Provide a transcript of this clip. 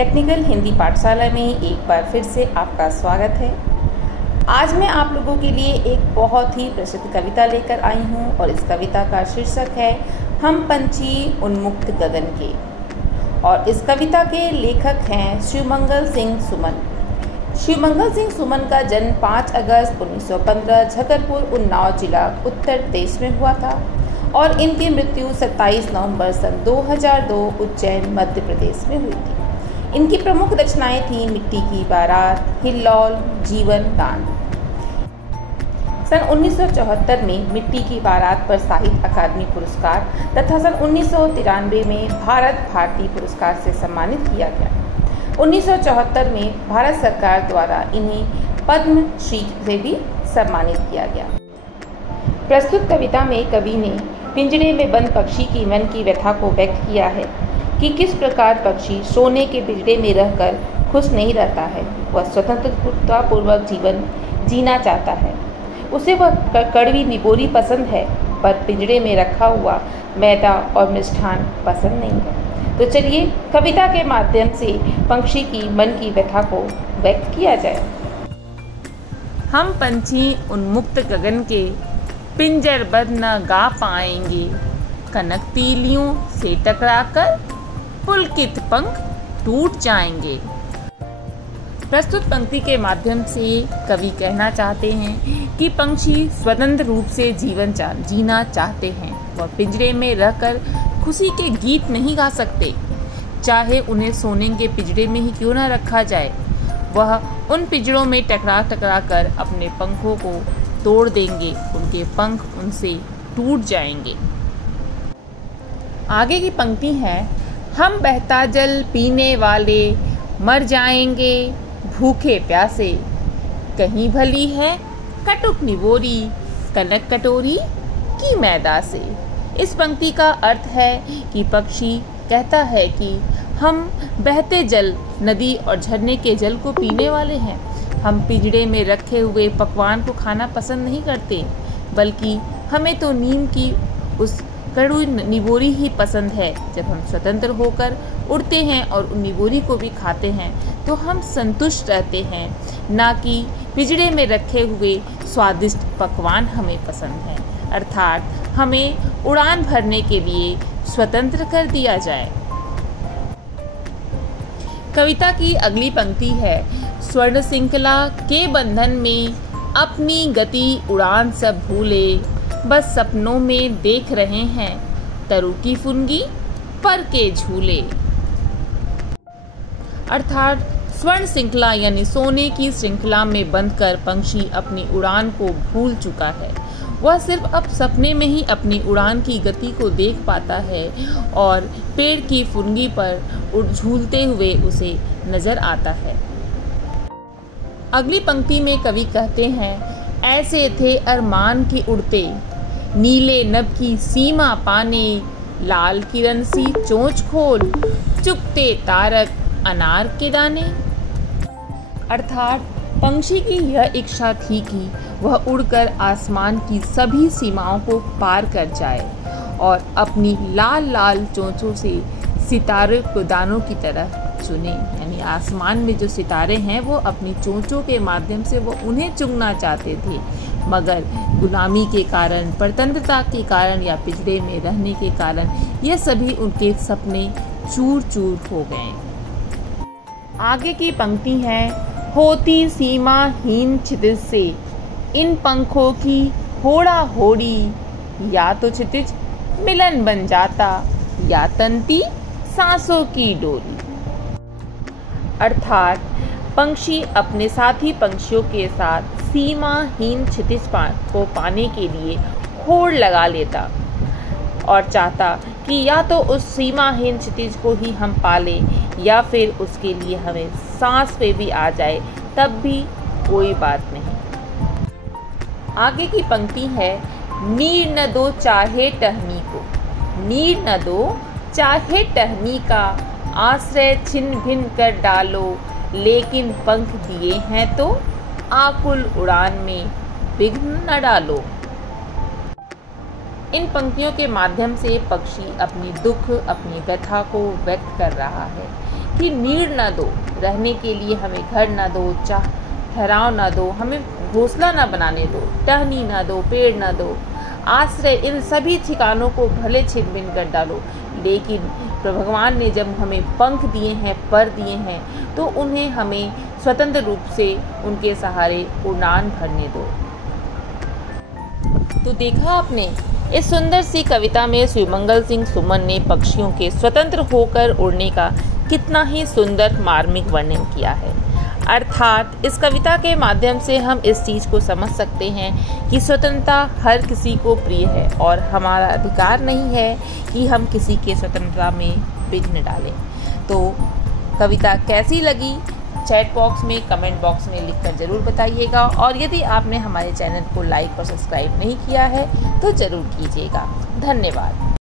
Technical Hindi पाठशाला में एक बार फिर से आपका स्वागत है। आज मैं आप लोगों के लिए एक बहुत ही प्रसिद्ध कविता लेकर आई हूँ और इस कविता का शीर्षक है हम पंछी उन्मुक्त गगन के। और इस कविता के लेखक हैं शिवमंगल सिंह सुमन। शिवमंगल सिंह सुमन का जन्म 5 अगस्त 1915 छतरपुर उन्नाव जिला उत्तर प्रदेश में हुआ था और इनकी मृत्यु 27 नवंबर सन 2002 उज्जैन मध्य प्रदेश में हुई थी। इनकी प्रमुख रचनाएं थीं मिट्टी की बारात, हिल्लौल, जीवन दान। सन 1974 में मिट्टी की बारात पर साहित्य अकादमी पुरस्कार तथा सन 1993 में भारत भारती पुरस्कार से सम्मानित किया गया। 1974 में भारत सरकार द्वारा इन्हें पद्म श्री से भी सम्मानित किया गया। प्रस्तुत कविता में कवि ने पिंजरे में बंद पक्षी की मन की व्यथा को व्यक्त किया है कि किस प्रकार पक्षी सोने के पिंजरे में रहकर खुश नहीं रहता है। वह स्वतंत्रतापूर्वक जीवन जीना चाहता है। उसे वह कड़वी निबोरी पसंद है, पर पिंजरे में रखा हुआ मैदा और मिष्ठान पसंद नहीं है। तो चलिए कविता के माध्यम से पक्षी की मन की व्यथा को व्यक्त किया जाए। हम पंछी उन्मुक्त गगन के, पिंजरबद्ध न गा पाएंगे। कनक तीलियों से टकराकर पुलकित पंख टूट जाएंगे। प्रस्तुत पंक्ति के माध्यम से कवि कहना चाहते हैं कि पंछी स्वतंत्र रूप से जीवन जीना चाहते हैं। वह पिंजरे में रहकर खुशी के गीत नहीं गा सकते, चाहे उन्हें सोने के पिंजरे में ही क्यों न रखा जाए। वह उन पिंजरों में टकरा कर अपने पंखों को तोड़ देंगे, उनके पंख उनसे टूट जाएंगे। आगे की पंक्ति है हम बहता जल पीने वाले मर जाएंगे भूखे प्यासे। कहीं भली है कटुक निबोरी कनक कटोरी की मैदा से। इस पंक्ति का अर्थ है कि पक्षी कहता है कि हम बहते जल, नदी और झरने के जल को पीने वाले हैं। हम पिंजरे में रखे हुए पकवान को खाना पसंद नहीं करते, बल्कि हमें तो नीम की उस कड़वी निबोरी ही पसंद है। जब हम स्वतंत्र होकर उड़ते हैं और उन निबोरी को भी खाते हैं तो हम संतुष्ट रहते हैं, ना कि पिंजरे में रखे हुए स्वादिष्ट पकवान हमें पसंद है। अर्थात हमें उड़ान भरने के लिए स्वतंत्र कर दिया जाए। कविता की अगली पंक्ति है स्वर्ण श्रृंखला के बंधन में अपनी गति उड़ान सब भूले, बस सपनों में देख रहे हैं तरु की फुनगी पर के झूले। अर्थात स्वर्ण श्रृंखला यानी सोने की श्रृंखला में बंधकर पंछी अपनी उड़ान को भूल चुका है। वह सिर्फ अब सपने में ही अपनी उड़ान की गति को देख पाता है और पेड़ की फुनगी पर झूलते हुए उसे नजर आता है। अगली पंक्ति में कवि कहते हैं ऐसे थे अरमान की उड़ते, नीले नभ की सीमा पाने, लाल किरण सी चोंच खोल, चुगते तारक अनार के दाने। अर्थात पंछी की यह इच्छा थी कि वह उड़कर आसमान की सभी सीमाओं को पार कर जाए और अपनी लाल लाल चोंचों से सितारे को दानों की तरह चुने। यानी आसमान में जो सितारे हैं वो अपनी चोंचों के माध्यम से वो उन्हें चुगना चाहते थे, मगर गुलामी के कारण, परतंत्रता के कारण या पिंजरे में रहने के कारण ये सभी उनके सपने चूर चूर हो गए। आगे की पंक्ति है होती सीमाहीन क्षितिज से इन पंखों की होड़ा होड़ी, या तो क्षितिज मिलन बन जाता या तंती सांसों की डोरी। अर्थात पंछी अपने साथी पंछियों के साथ सीमाहीन क्षितिज को पाने के लिए होड़ लगा लेता और चाहता कि या तो उस सीमाहीन क्षितिज को ही हम पालें या फिर उसके लिए हमें सांस पे भी आ जाए, तब भी कोई बात नहीं। आगे की पंक्ति है नीर न दो चाहे टहनी को, नीर न दो चाहे टहनी का आश्रय छिन्न भिन्न कर डालो, लेकिन पंख दिए हैं तो आकुल उड़ान में विघ्न न डालो। इन पंक्तियों के माध्यम से पक्षी अपनी दुख, अपनी व्यथा को व्यक्त कर रहा है कि नीड़ न दो, रहने के लिए हमें घर न दो, ठहराव न दो, हमें घोंसला न बनाने दो, टहनी न दो, पेड़ न दो, आश्रय, इन सभी ठिकानों को भले छिन भिन कर डालो, लेकिन भगवान ने जब हमें पंख दिए हैं, पर दिए हैं, तो उन्हें हमें स्वतंत्र रूप से उनके सहारे उड़ान भरने दो। तो देखा आपने, इस सुंदर सी कविता में सुमंगल सिंह सुमन ने पक्षियों के स्वतंत्र होकर उड़ने का कितना ही सुंदर मार्मिक वर्णन किया है। अर्थात इस कविता के माध्यम से हम इस चीज़ को समझ सकते हैं कि स्वतंत्रता हर किसी को प्रिय है और हमारा अधिकार नहीं है कि हम किसी के स्वतंत्रता में विघ्न डालें। तो कविता कैसी लगी चैट बॉक्स में, कमेंट बॉक्स में लिखकर ज़रूर बताइएगा, और यदि आपने हमारे चैनल को लाइक और सब्सक्राइब नहीं किया है तो ज़रूर कीजिएगा। धन्यवाद।